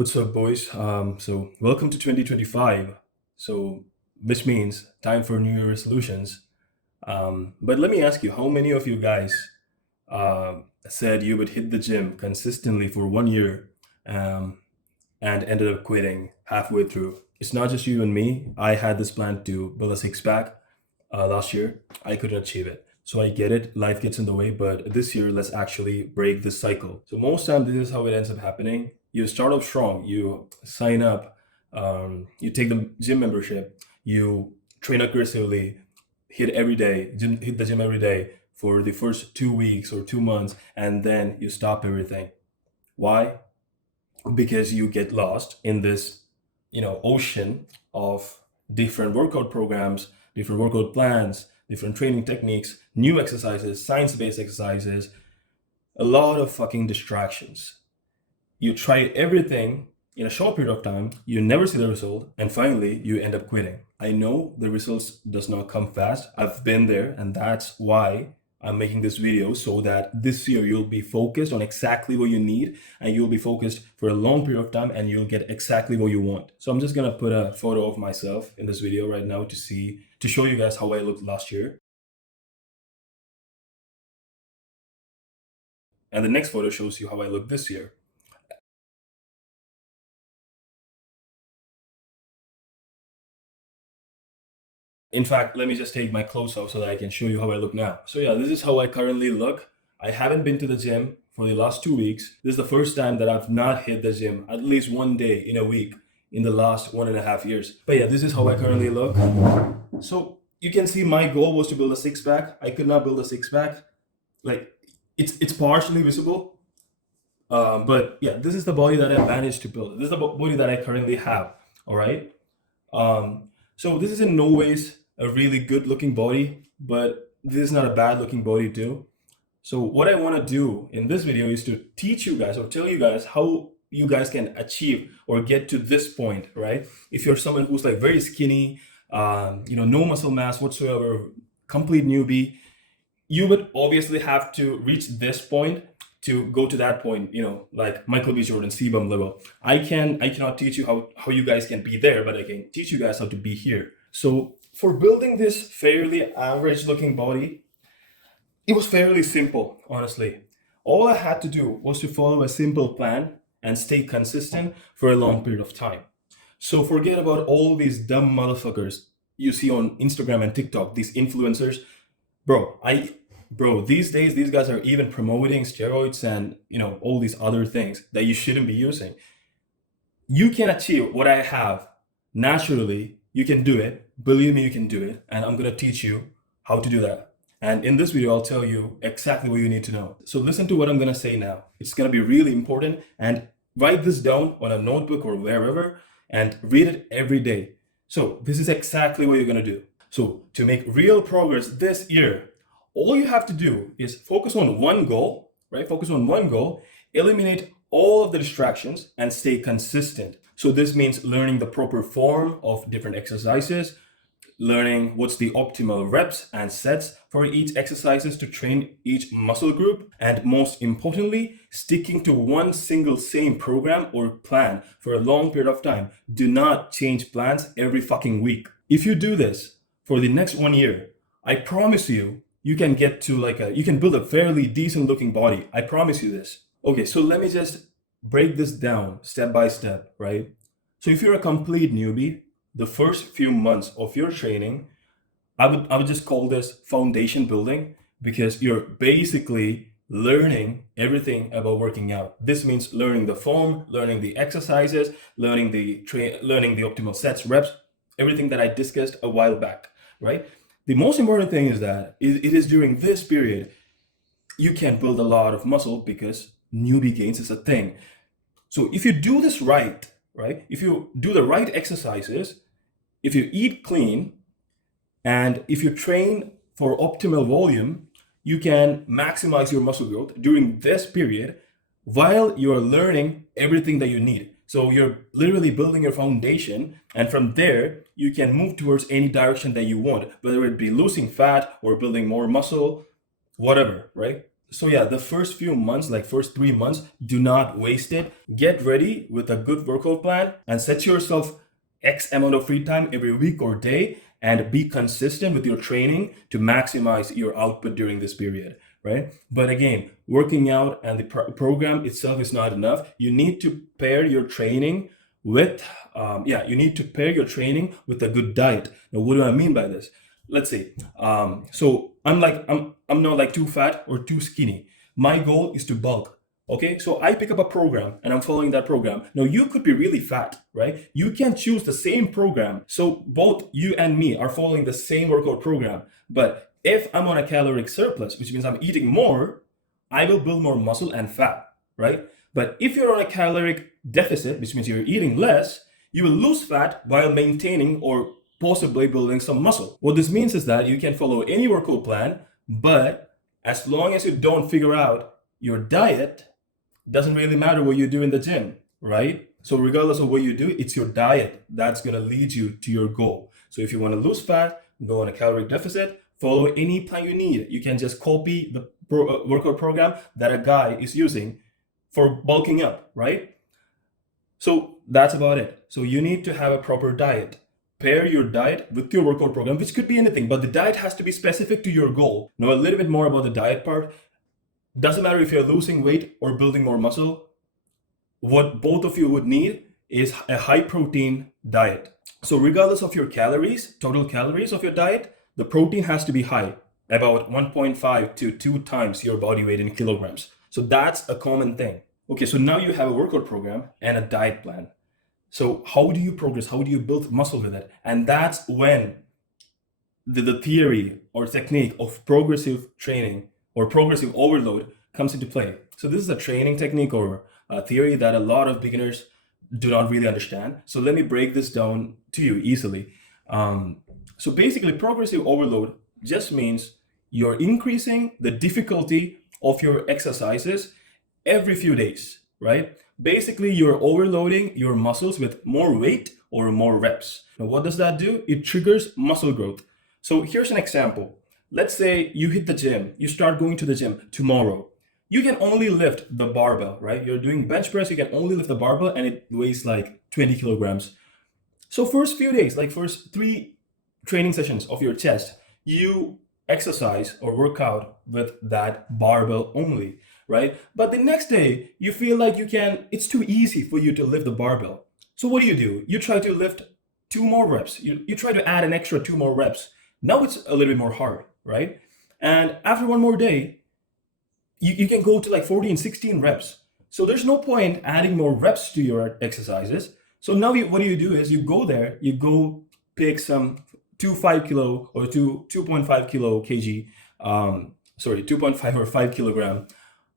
What's up, boys? So welcome to 2025. So which means time for New Year resolutions. But let me ask you, how many of you guys said you would hit the gym consistently for 1 year um, and ended up quitting halfway through? It's not just you and me. I had this plan to build a six pack last year. I couldn't achieve it. So I get it, life gets in the way, but this year, let's actually break this cycle. So most time, this is how it ends up happening. You start off strong, you sign up, you take the gym membership, you train aggressively, hit the gym every day for the first 2 weeks or 2 months, and then you stop everything. Why? Because you get lost in this, ocean of different workout programs, different workout plans, different training techniques, new exercises, science-based exercises, a lot of fucking distractions. You try everything in a short period of time, you never see the result, and finally you end up quitting. I know the results does not come fast. I've been there, and that's why I'm making this video, so that this year you'll be focused on exactly what you need, and you'll be focused for a long period of time, and you'll get exactly what you want. So I'm just gonna put a photo of myself in this video right now to show you guys how I looked last year. And the next photo shows you how I look this year. In fact, let me just take my clothes off so that I can show you how I look now. So yeah, this is how I currently look. I haven't been to the gym for the last 2 weeks. This is the first time that I've not hit the gym at least one day in a week in the last 1.5 years. But yeah, this is how I currently look. So you can see my goal was to build a six pack. I could not build a six pack. Like it's partially visible. But yeah, this is the body that I managed to build. This is the body that I currently have. All right. So this is in no ways a really good looking body, but this is not a bad looking body too. So what I want to do in this video is to teach you guys or tell you guys how you guys can achieve or get to this point, right? If you're someone who's like very skinny, no muscle mass whatsoever, complete newbie, you would obviously have to reach this point to go to that point, like Michael B. Jordan, CBum level. I cannot teach you how you guys can be there, but I can teach you guys how to be here. So for building this fairly average looking body, it was fairly simple, honestly. All I had to do was to follow a simple plan and stay consistent for a long period of time. So forget about all these dumb motherfuckers you see on Instagram and TikTok, these influencers. Bro, these days these guys are even promoting steroids and all these other things that you shouldn't be using. You can achieve what I have naturally. You can do it. Believe me, you can do it. And I'm gonna teach you how to do that. And in this video, I'll tell you exactly what you need to know. So listen to what I'm gonna say now. It's gonna be really important, and write this down on a notebook or wherever and read it every day. So this is exactly what you're gonna do. So to make real progress this year, all you have to do is focus on one goal, right? Focus on one goal, eliminate all of the distractions, and stay consistent. So this means learning the proper form of different exercises, learning what's the optimal reps and sets for each exercises to train each muscle group, and most importantly, sticking to one single same program or plan for a long period of time. Do not change plans every fucking week. If you do this for the next 1 year, I promise you can get to you can build a fairly decent looking body. I promise you this. Okay, so let me just break this down step by step, right? So if you're a complete newbie, the first few months of your training, I would just call this foundation building, because you're basically learning everything about working out. This means learning the form, learning the exercises, learning the optimal sets, reps, everything that I discussed a while back, right? The most important thing is that it is during this period you can build a lot of muscle, because newbie gains is a thing. So if you do this right, if you do the right exercises, if you eat clean, and if you train for optimal volume, you can maximize your muscle growth during this period while you're learning everything that you need. So you're literally building your foundation, and from there, you can move towards any direction that you want, whether it be losing fat or building more muscle, whatever, right? So yeah, the first few months, like first 3 months, do not waste it. Get ready with a good workout plan and set yourself X amount of free time every week or day, and be consistent with your training to maximize your output during this period, right? But again, working out and the program itself is not enough. You need to pair your training with, you need to pair your training with a good diet. Now, what do I mean by this? Let's see. So I'm not like too fat or too skinny. My goal is to bulk. Okay, so I pick up a program and I'm following that program. Now, you could be really fat, right? You can choose the same program. So both you and me are following the same workout program. But if I'm on a caloric surplus, which means I'm eating more, I will build more muscle and fat, right? But if you're on a caloric deficit, which means you're eating less, you will lose fat while maintaining or possibly building some muscle. What this means is that you can follow any workout plan, but as long as you don't figure out your diet, doesn't really matter what you do in the gym, right? So regardless of what you do, it's your diet that's going to lead you to your goal. So if you want to lose fat, go on a caloric deficit, follow any plan you need. You can just copy the workout program that a guy is using for bulking up, right? So that's about it. So you need to have a proper diet. Pair your diet with your workout program, which could be anything, but the diet has to be specific to your goal. Now, a little bit more about the diet part. Doesn't matter if you're losing weight or building more muscle. What both of you would need is a high protein diet. So regardless of your calories, total calories of your diet, the protein has to be high, about 1.5 to 2 times your body weight in kilograms. So that's a common thing. Okay, so now you have a workout program and a diet plan. So how do you progress? How do you build muscle with it? And that's when the theory or technique of progressive training or progressive overload comes into play. So this is a training technique or a theory that a lot of beginners do not really understand. So let me break this down to you easily. So basically, progressive overload just means you're increasing the difficulty of your exercises every few days, right? Basically, you're overloading your muscles with more weight or more reps. Now, what does that do? It triggers muscle growth. So here's an example. Let's say you hit the gym, you start going to the gym tomorrow. You can only lift the barbell, right? You're doing bench press, you can only lift the barbell and it weighs like 20 kilograms. So first few days, like first 3 training sessions of your chest, you exercise or work out with that barbell only, right? But the next day, you feel like it's too easy for you to lift the barbell. So what do? You try to lift 2 more reps. You try to add an extra 2 more reps. Now it's a little bit more hard, right? And after one more day, you can go to like 14, 16 reps. So there's no point adding more reps to your exercises. So now what do is you go there, you go pick some 2.5 kilo or 2.5 kilo kg, 2.5 or 5 kilogram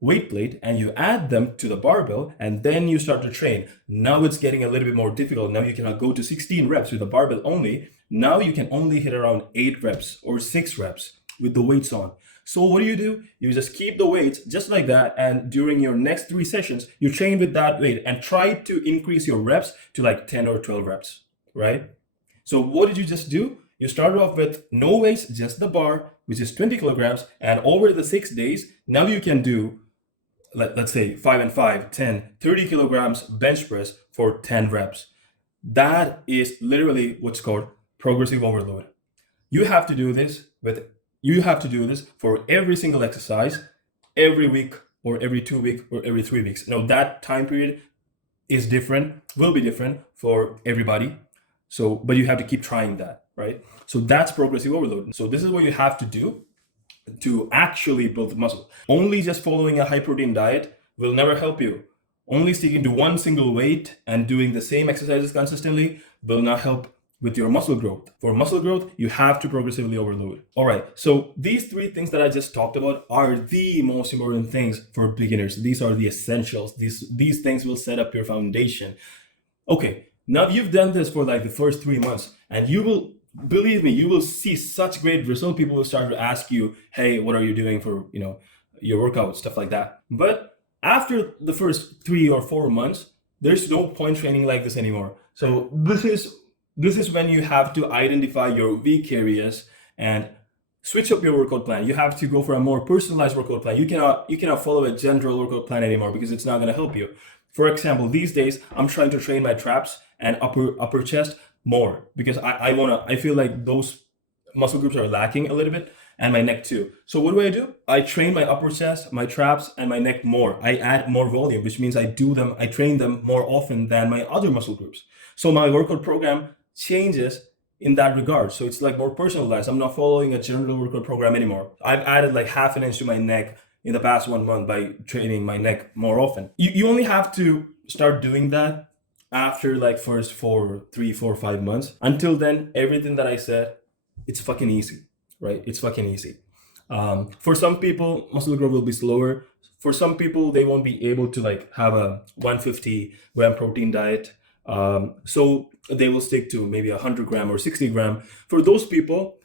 weight plate, and you add them to the barbell, and then you start to train. Now it's getting a little bit more difficult. Now you cannot go to 16 reps with the barbell only. Now you can only hit around 8 reps or 6 reps with the weights on. So what do? You just keep the weights just like that, and during your next 3 sessions, you train with that weight and try to increase your reps to like 10 or 12 reps, right? So what did you just do? You started off with no weights, just the bar, which is 20 kilograms, and over the 6 days, now you can do, let's say 5 and 5, 10, 30 kilograms bench press for 10 reps. That is literally what's called progressive overload. You have to do this for every single exercise, every week or every 2 weeks or every 3 weeks. Now that time period is different, will be different for everybody. So, but you have to keep trying that, right? So that's progressive overload. So this is what you have to do to actually build muscle. Only just following a high protein diet will never help you. Only sticking to one single weight and doing the same exercises consistently will not help with your muscle growth. For muscle growth, you have to progressively overload. All right, so these 3 things that I just talked about are the most important things for beginners. These are the essentials. These things will set up your foundation. Okay, now you've done this for like the first 3 months, and you will, believe me, you will see such great results. People will start to ask you, hey, what are you doing for, your workout, stuff like that. But after the first 3 or 4 months, there's no point training like this anymore. So this is when you have to identify your weak areas and switch up your workout plan. You have to go for a more personalized workout plan. You cannot follow a general workout plan anymore because it's not going to help you. For example, these days I'm trying to train my traps and upper chest more because I feel like those muscle groups are lacking a little bit, and my neck too. So what do? I train my upper chest, my traps, and my neck more. I add more volume, which means I train them more often than my other muscle groups. So my workout program changes in that regard. So it's like more personalized. I'm not following a general workout program anymore. I've added like half an inch to my neck in the past 1 month by training my neck more often. You only have to start doing that after like first 3, 4, 5 months. Until then, everything that I said, it's fucking easy, right? It's fucking easy. For some people, muscle growth will be slower. For some people, they won't be able to like have a 150 gram protein diet. So they will stick to maybe 100 gram or 60 gram. For those people,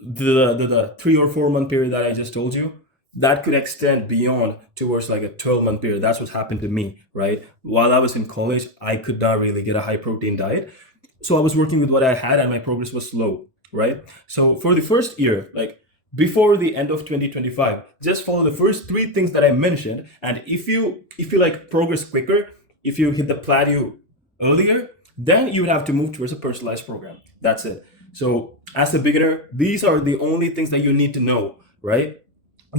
the 3 or 4 month period that I just told you, that could extend beyond towards like a 12-month period. That's what happened to me, right? While I was in college, I could not really get a high protein diet. So I was working with what I had and my progress was slow, right? So for the first year, like before the end of 2025, just follow the first 3 things that I mentioned. And if you like progress quicker, if you hit the plateau earlier, then you would have to move towards a personalized program. That's it. So as a beginner, these are the only things that you need to know, right?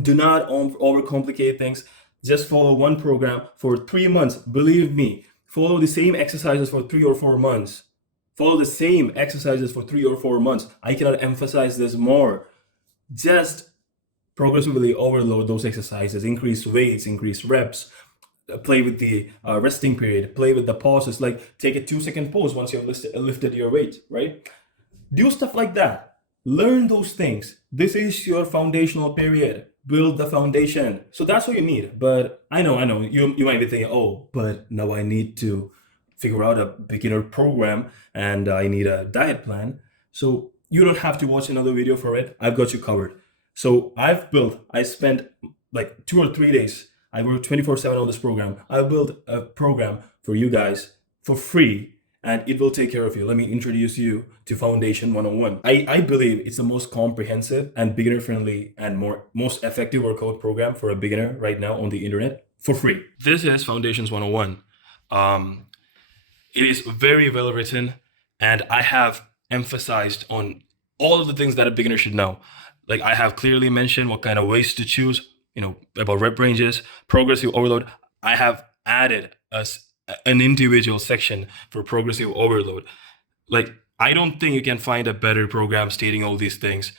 Do not overcomplicate things. Just follow one program for 3 months. Believe me, follow the same exercises for 3 or 4 months. Follow the same exercises for 3 or 4 months. I cannot emphasize this more. Just progressively overload those exercises, increase weights, increase reps, play with the resting period, play with the pauses, like take a 2-second pause once you've lifted your weight, right? Do stuff like that. Learn those things. This is your foundational period. Build the foundation. So that's what you need. But I know, you might be thinking, oh, but now I need to figure out a beginner program and I need a diet plan. So you don't have to watch another video for it. I've got you covered. So I spent like 2 or 3 days. I work 24/7 on this program. I built a program for you guys for free, and it will take care of you. Let me introduce you to Foundation 101. I believe it's the most comprehensive and beginner-friendly and most effective workout program for a beginner right now on the internet for free. This is Foundations 101. It is very well written, and I have emphasized on all of the things that a beginner should know. Like I have clearly mentioned what kind of weights to choose, about rep ranges, progressive overload. I have added an individual section for progressive overload. Like, I don't think you can find a better program stating all these things.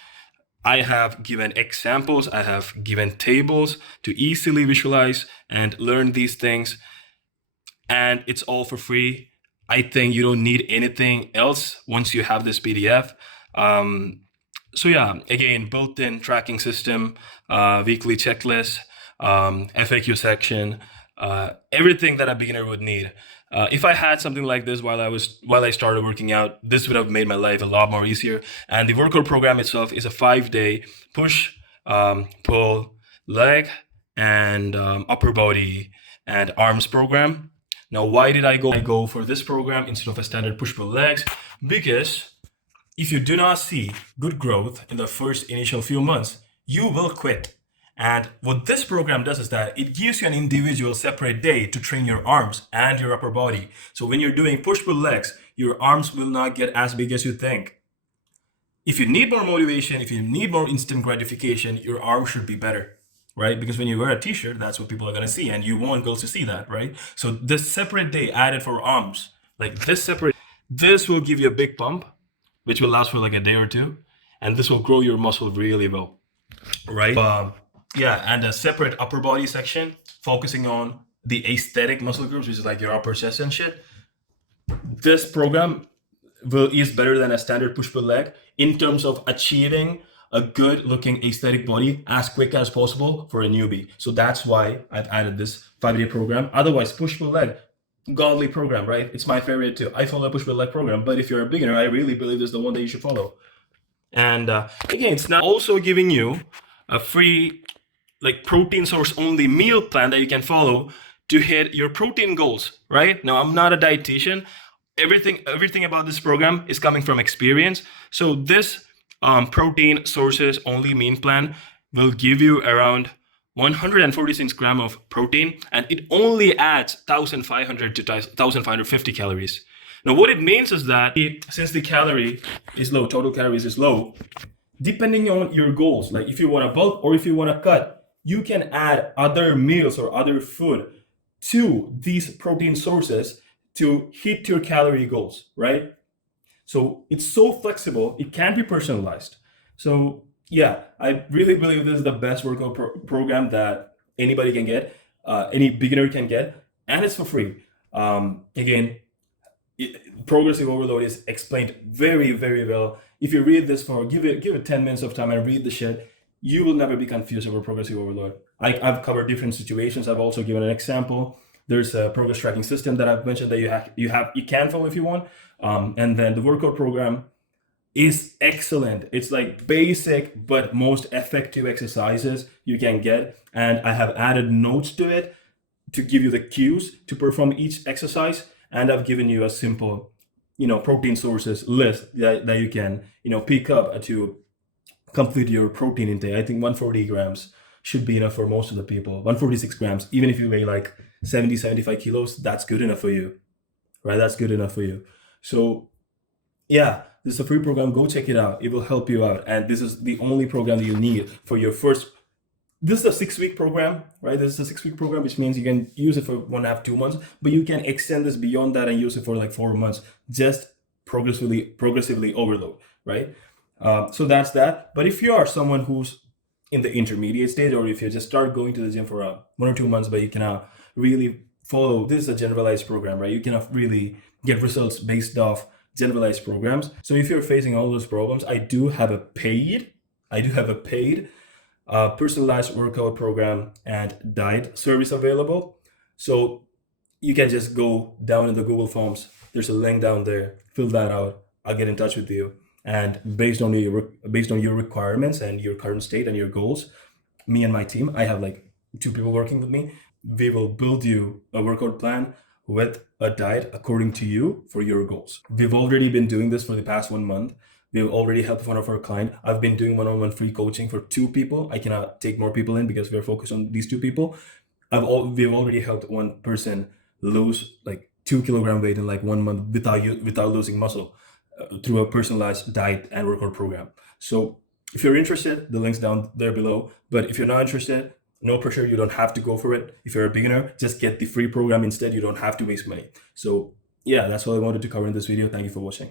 I have given examples, I have given tables to easily visualize and learn these things, and it's all for free. I think you don't need anything else once you have this PDF. So yeah, again, built-in tracking system, weekly checklist, FAQ section, everything that a beginner would need. If I had something like this while I started working out, this would have made my life a lot more easier. And the workout program itself is a 5-day push, pull, leg, and upper body and arms program. Now, why did I go for this program instead of a standard push-pull legs? Because if you do not see good growth in the first initial few months, you will quit. And what this program does is that it gives you an individual separate day to train your arms and your upper body. So when you're doing push-pull legs, your arms will not get as big as you think. If you need more motivation, if you need more instant gratification, your arms should be better, right? Because when you wear a t-shirt, that's what people are going to see, and you want girls to see that, right? So this separate day added for arms, like this will give you a big pump, which will last for like a day or two, and this will grow your muscle really well, right? And a separate upper body section focusing on the aesthetic muscle groups, which is like your upper chest and shit. This program is better than a standard push-pull leg in terms of achieving a good looking aesthetic body as quick as possible for a newbie. So that's why I've added this 5-day program. Otherwise, push-pull leg, godly program, right? It's my favorite too. I follow a push-pull leg program, but if you're a beginner, I really believe this is the one that you should follow. And again, it's not also giving you a free protein source only meal plan that you can follow to hit your protein goals, right? Now, I'm not a dietitian. Everything about this program is coming from experience. So this protein sources only meal plan will give you around 146 gram of protein, and it only adds 1,500 to 1,550 calories. Now, what it means is that since the calorie is low, total calories is low, depending on your goals, like if you want to bulk or if you want to cut, you can add other meals or other food to these protein sources to hit your calorie goals, right? So it's so flexible, it can be personalized. So yeah, I really believe this is the best workout program that anybody can get, any beginner can get, and it's for free. Again, progressive overload is explained very, very well. If you read this for give it 10 minutes of time and read the shit, you will never be confused over progressive overload. I've covered different situations. I've also given an example. There's a progress tracking system that I've mentioned that you can follow if you want. And then the workout program is excellent. It's like basic but most effective exercises you can get. And I have added notes to it to give you the cues to perform each exercise. And I've given you a simple, protein sources list that you can, pick up to complete your protein intake. I think 140 grams should be enough for most of the people. 146 grams, even if you weigh like 70, 75 kilos, that's good enough for you, right? That's good enough for you. So yeah, this is a free program. Go check it out. It will help you out. And this is the only program that you need for your first. This is a 6-week program, right? This is a 6-week program, which means you can use it for 1.5, 2 months, but you can extend this beyond that and use it for like 4 months, just progressively overload, right? So that's that. But if you are someone who's in the intermediate stage, or if you just start going to the gym for 1 or 2 months, but you cannot really follow, this is a generalized program, right? You cannot really get results based off generalized programs. So if you're facing all those problems, I do have a paid personalized workout program and diet service available. So you can just go down in the Google Forms. There's a link down there. Fill that out. I'll get in touch with you. And based on your requirements and your current state and your goals, me and my team, I have like 2 people working with me. We will build you a workout plan with a diet according to you for your goals. We've already been doing this for the past 1 month. We've already helped one of our clients. I've been doing one-on-one free coaching for 2 people. I cannot take more people in because we're focused on these 2 people. We've already helped one person lose like 2 kilogram weight in like 1 month without losing muscle through a personalized diet and workout program. So if you're interested, the link's down there below. But if you're not interested, no pressure. You don't have to go for it. If you're a beginner, just get the free program instead. You don't have to waste money. So yeah, that's all I wanted to cover in this video. Thank you for watching.